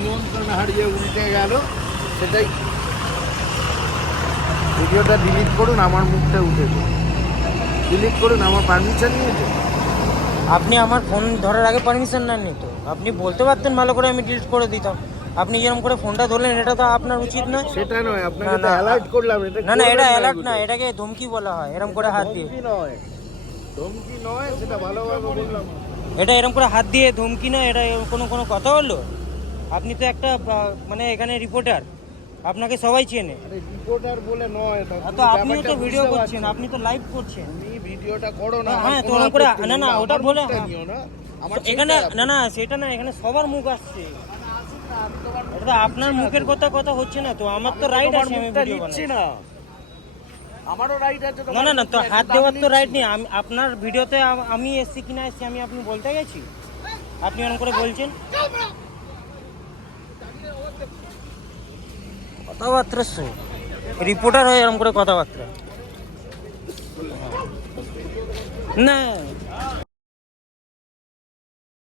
নিয়ন্ত্রণ হারিয়ে উল্টে গেল, সেটাই। ভিডিওটা ডিলিট করুন, আমার মুখটা উঠেছে। ডিলিট করুন, আমার পারমিশন নিয়েছে। আপনি আমার ফোন ধরার আগে পারমিশন নেননি তো। আপনি বলতে পারতেন ভালো করে, আমি ডিলিট করে দিতাম। আপনি যেরকম করে ফোনটা ধরলেন, এটা তো আপনার উচিত না। সেটা নয়, আপনাকে তো অ্যালার্ট করলাম। এটা না না, এটা করবেন অ্যালার্ট এগুলো। না, এটাকে ধমকি বলা হয়, এরকম করে হাত দিয়ে। ধমকি নয়, ধমকি নয়, সেটা ভালোভাবে বললাম। এটা এরকম করে হাত দিয়ে ধমকি না, এটা কোনো কোনো কথা হলো? আপনি তো একটা মানে এখানে রিপোর্টার, আপনাকে সবাই চেনে। আরে রিপোর্টার বলে নয়, তো আপনিও তো ভিডিও করছেন, আপনি তো লাইভ করছেন। তুমি ভিডিওটা করো না। হ্যাঁ, তো ওরকম করে না না, ওটা বলে এখানে না না, সেটা না, এখানে সবার মুখ আসছে। এটা তো আপনার মুখের কথা হচ্ছে না তো, আমার তো রাইট আছে, আমি ভিডিও বানাচ্ছি না। আমারও রাইট আছে। না না না, তো হাত দেওয়ার তো রাইট নেই। আমি আপনার ভিডিওতে আমি এসছি কিনা এসছি আমি আপনি বলতে গেছি, আপনি এরকম করে বলছেন। কথাবার্তা রিপোর্টার হয়ে এরকম করে কথাবার্তা না।